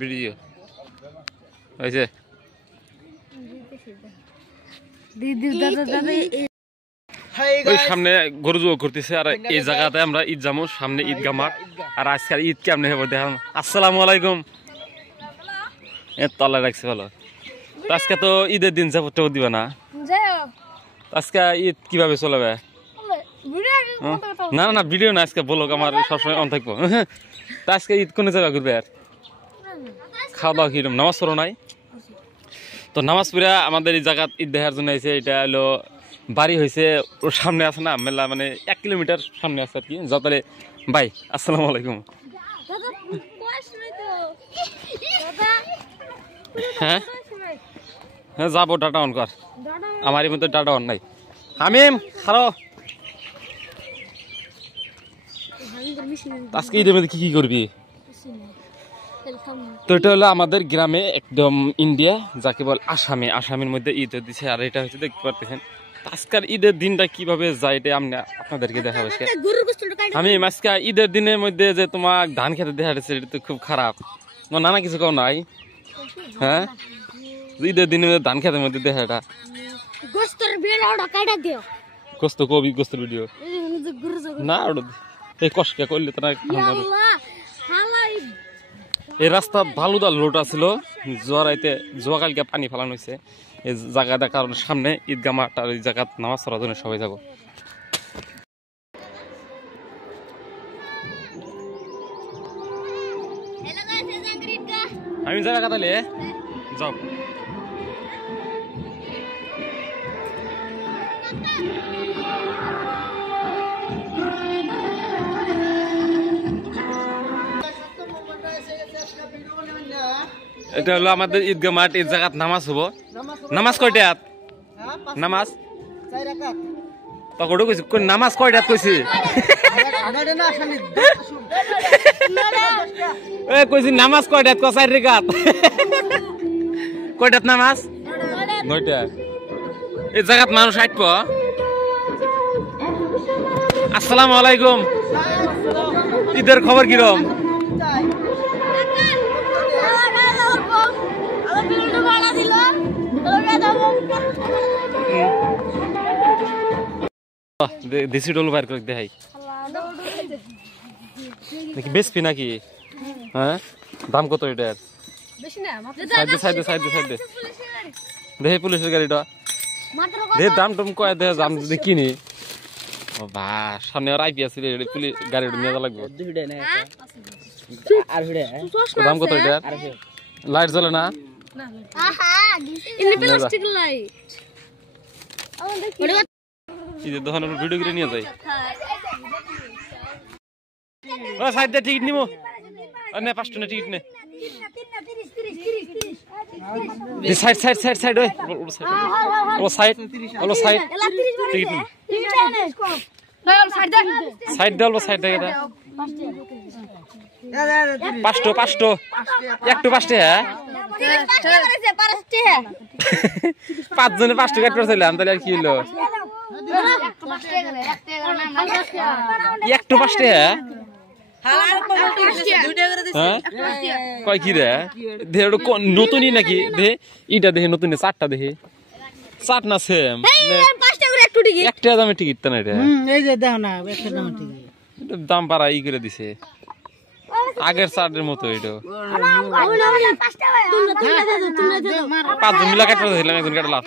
Video হয়েছে ওই সামনে গরু জোয়া করতেছে আর এই জায়গাতে আমরা ঈদ যাবো সামনে ঈদগাহ মাঠ আর আজকাল ঈদ কেমনে হবে দেখান। আসসালামু আলাইকুম তলায় রাখছে ভালো তো আজকে তো ঈদের দিন যাবো দিবে না আজকে ঈদ কিভাবে চলবে না না ভিডিও না আজকে বলো আমার সবসময় অন থাকবো তো আজকে ঈদ কোনে যাবে ঘুরবে আর খাওয়া দাওয়া কিরকম নামাজ পড়ো নাই তো নামাজ পড়া আমাদের এই জায়গা ঈদ দেখার জন্য এসে এটা হলো বাড়ি হয়েছে ওর সামনে আছে না মেলা মানে 1 কিলোমিটার সামনে আছে আর কি যতলে ভাই আসসালামু আলাইকুম হ্যাঁ হ্যাঁ যাবো ডাটা অন কর আমার এই মধ্যে ডাটা অন নাই হামিম খারো আজকে ঈদের মধ্যে কি করবি তো এটা হলো আমাদের গ্রামে একদম ইন্ডিয়া যাকে বল আসামের মধ্যে ঈদ দিচ্ছে আর এটা হচ্ছে দেখতে পারতেছেন আজকের ঈদের দিনটা কিভাবে যায় এটা আমি আপনাদেরকে দেখাবো আমি আজকে ঈদের দিনের মধ্যে যে তোমার ধান খেতে দেখা যাচ্ছে এটা তো খুব খারাপ নানা কিছু কেউ নাই হ্যাঁ ঈদের দিনে ধান খেতের মধ্যে দেখা এটা গোস্ত কবি গোস্তের ভিডিও না এই কষ্ট করলে তো এই রাস্তা বালুদা লোটা ছিল জোয়াকালকে পানি ফেলানো হয়েছে এই জায়গাটা কারণ সামনে ঈদগাহ মাঠ আর এই জায়গা নামাজ পড়ার জন্য সবাই যাবো আমি যাবে কাতালে যাও এটা হলো আমাদের ঈদগাহ মাঠ এই জায়গাত নামাজ হবো নামাজ কয়টাত নামাজ তখন কইছি নামাজ কয়টাত কইছি কইছি নামাজ কয়টাত ক 4 রাকাত কয়টাত নামাজ 9টা এই জায়গাত মানুষ আইব আসসালামু আলাইকুম ঈদের খবর কিরকম দেশি ডোল বাইর করে দেখাই নাকি বেশি নাকি হ্যাঁ দাম কত এটার সাইডে দেখে পুলিশের গাড়িটা দেখে দাম টাম কয় দেখে দাম যদি কিনি বা সামনে আর আইপি আছে পুলিশ গাড়িটা নিয়ে যাওয়া লাগবে দাম কত এটার লাইট জ্বলে না দোকান ভিডিও করে নিয়ে যাই সাইড দিয়ে টিকিট নিবো না 5 টাকা টিকিট নে সাইড টিকিট নি সাইড দেবো সাইড দেখে 5 একটু 5 টাকা 5 জনে 5 টাকা করছিলাম তাহলে আর কি হলো একটু 5 টাকা কয় কি রে নতুনই নাকি দে ইটা দেখে নতুন 4টা দেখে 4 না সেম 1 টাকা দামের টিকিট তো না এটা এই যে দেখো না 1 টাকা দামের টিকিট দাম বাড়া ই করে দিছে আগের 4 এর মতো এটা 5 জন মিলা কাটতে দিলাম একজন কাটলা